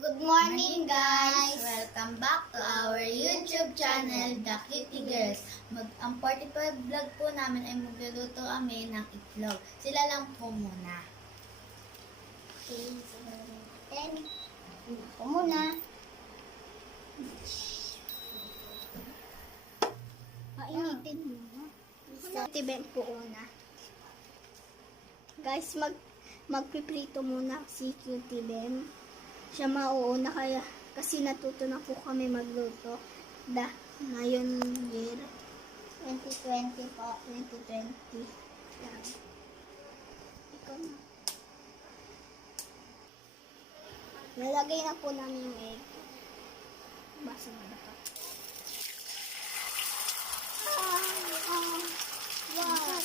Good morning guys! Welcome back to our YouTube channel, The Kitty Girls. Ang 45 vlog po namin ay magluluto kami ng itlog. Sila lang po muna. Okay, so ako muna. Painitin mo. So, tibem po una. Guys, magpiprito muna si Cutie Bem. Siya mauuna kaya kasi natuto na po kami magluto. Ngayon year 2020 po, 2020. Yan. Ikaw na. Nalagay na po namin yung egg. Basa na ba ito? Wow!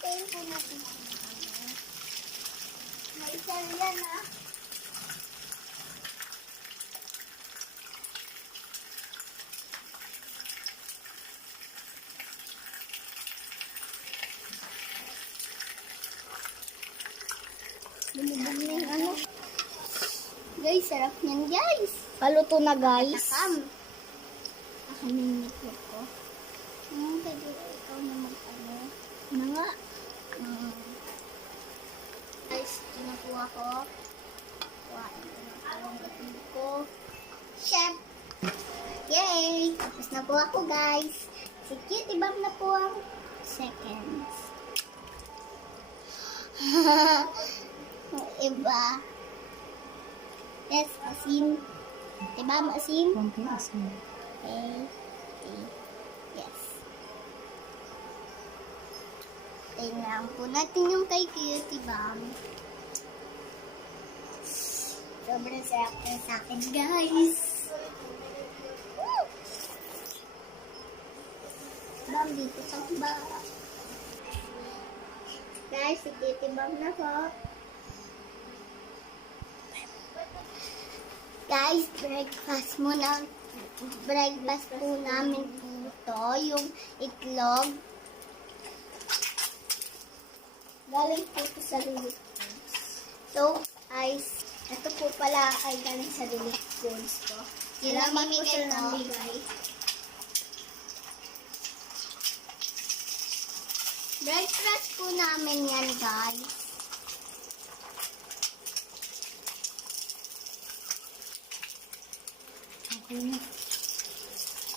Itayin po natin ang may isa yan ah. Lumubog na yung ano. Guys, sarap yan guys. Paluto na guys. Akin yung network ko. Pwede ikaw na mag-ano. Mga. Guys, ito na po ako. Kuhain ko na po ang gatid ko. Chef! Yay! Tapos na po ako guys. Si Cutie Bam na po ang seconds. Iba. Yes, asin. Diba asin? Konti asin. Okay. Yes. Tingnan po natin yung kay Cutie Bam. Sobrang sarap na sa akin, guys. Woo! Bam, dito sa ba? Guys, si Cutie Bam na po. Guys, breakfast po namin po yung itlog. Galing po ito sa Relief Foods. So, guys, ito po pala ay galing sa Relief Foods ko. Salamat po sa nabigay. Breakfast po namin yan, guys. Okay.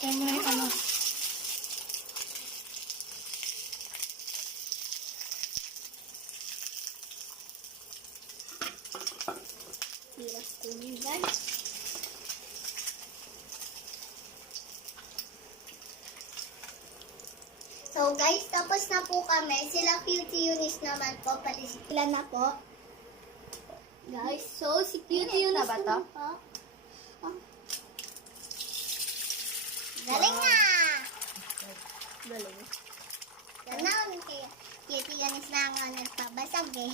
Kaya mo na yung ano. Hirap po yun, guys. So, guys, tapos na po kami. Sila Cutie Eunice naman po. Pati sila na po. Guys, so si Cutie Eunice ba to? naman po. Oh. Galing na! Galing. Ganaon kaya Cutie Eunice na nga nagpabasag eh.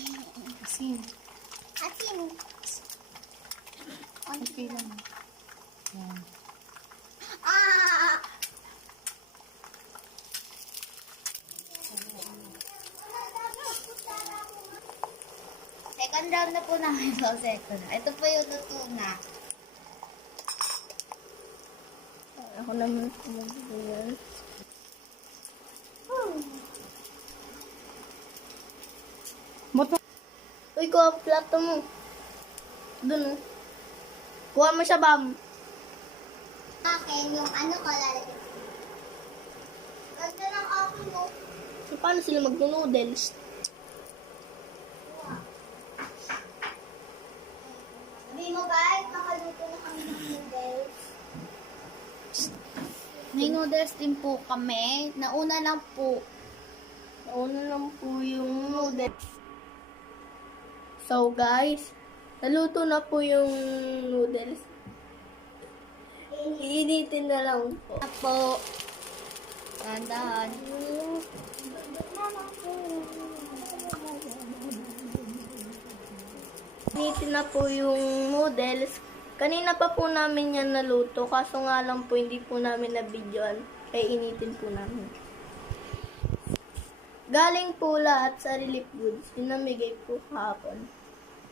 Asin. Asin. Okay lang. Yan. Ah! Second round na po namin po. Second. Ito po yung luto na. Ako naman kumagulay. Moto. Uy, kuha ang plato mo. Doon oh. Kuha mo siya, Bam. Akin, yung ano ko lalagyan. Ganda ng akin mo. So, paano sila mag-noodles? Sabi mo guys, nakaluto na kami ng noodles. May noodles din po kami. Nauna lang po yung noodles. So, guys, naluto na po yung noodles. Iinitin na lang po. Apo. Tandaan. Iinitin na po yung noodles. Kanina pa po namin yan naluto, kaso nga lang po hindi po namin na-videoan. Kaya initin po namin. Galing po lahat sa relief goods. Pinamigay po kahapon.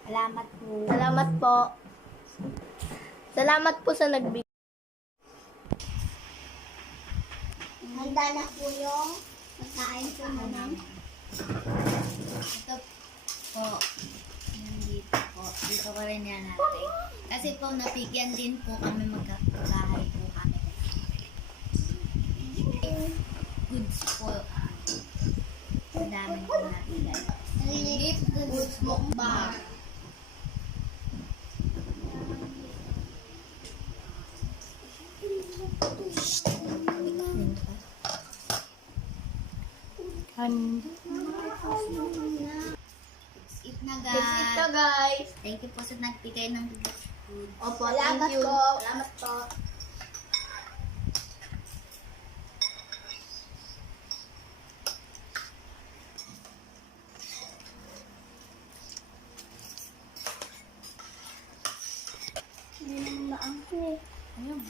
Salamat po. Salamat po. Salamat po sa nagbigay. Handa na po yung pagkain po namin. Ito po. Nandito po. Dito ko rin yan natin. Kasi po napigyan din po kami magkakahay po kami. Goods po. Ang dami po natin. Relief goods mukbang. Eat na That's it na, guys. guys. Thank you po sa nagbigay ng goods food. Opo, Salamat thank you. po. Salamat po. Ayun.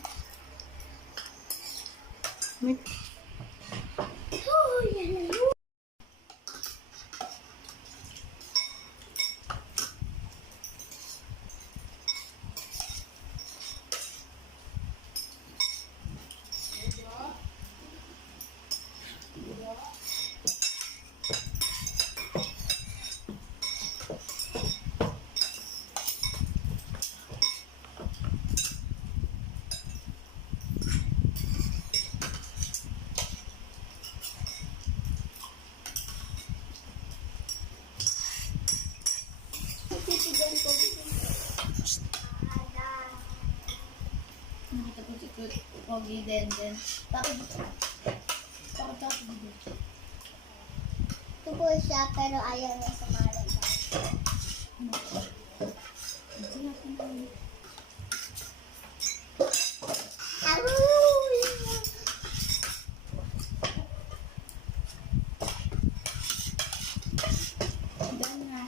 Nakita ko si Pogi din. Bakit ako dito? Ito po siya, pero ayaw niya sa kalan. Ganyan.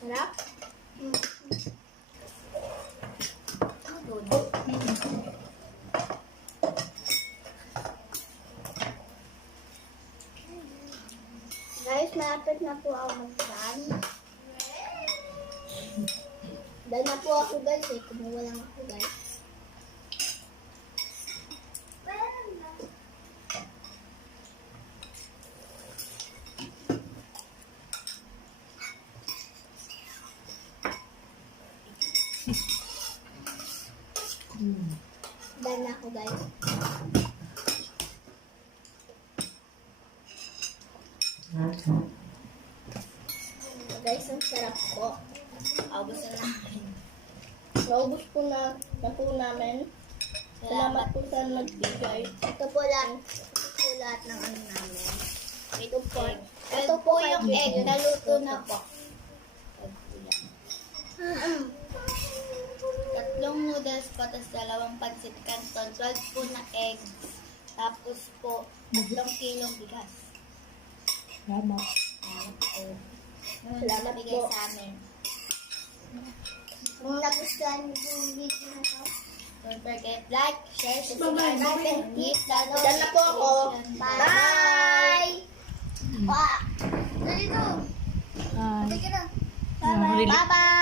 Sarap? Guys, malapit na po ako mag-run. Dahil na po ako guys eh, kumuha lang ako guys. Dahil na ako guys. Guys, ang sarap po. August na lang. Naubos po na po namin. Salamat po sa nagbigay. Ito po lahat ng ano namin. Ito po. Ito po yung kay egg. Jun. Naluto na po. Tatlong noodles po, tapos 2 pancit canton, 12 po na eggs, tapos po 3 kilong bigas. Salamat. Salamat Bigay po. sa amin. Kung nagustuhan niyo po yung video na to, Don't forget like, share, subscribe, and hit the Dyan na po ako. notification bye! Dito! Hi. Sige na. Bye-bye. Bye-bye!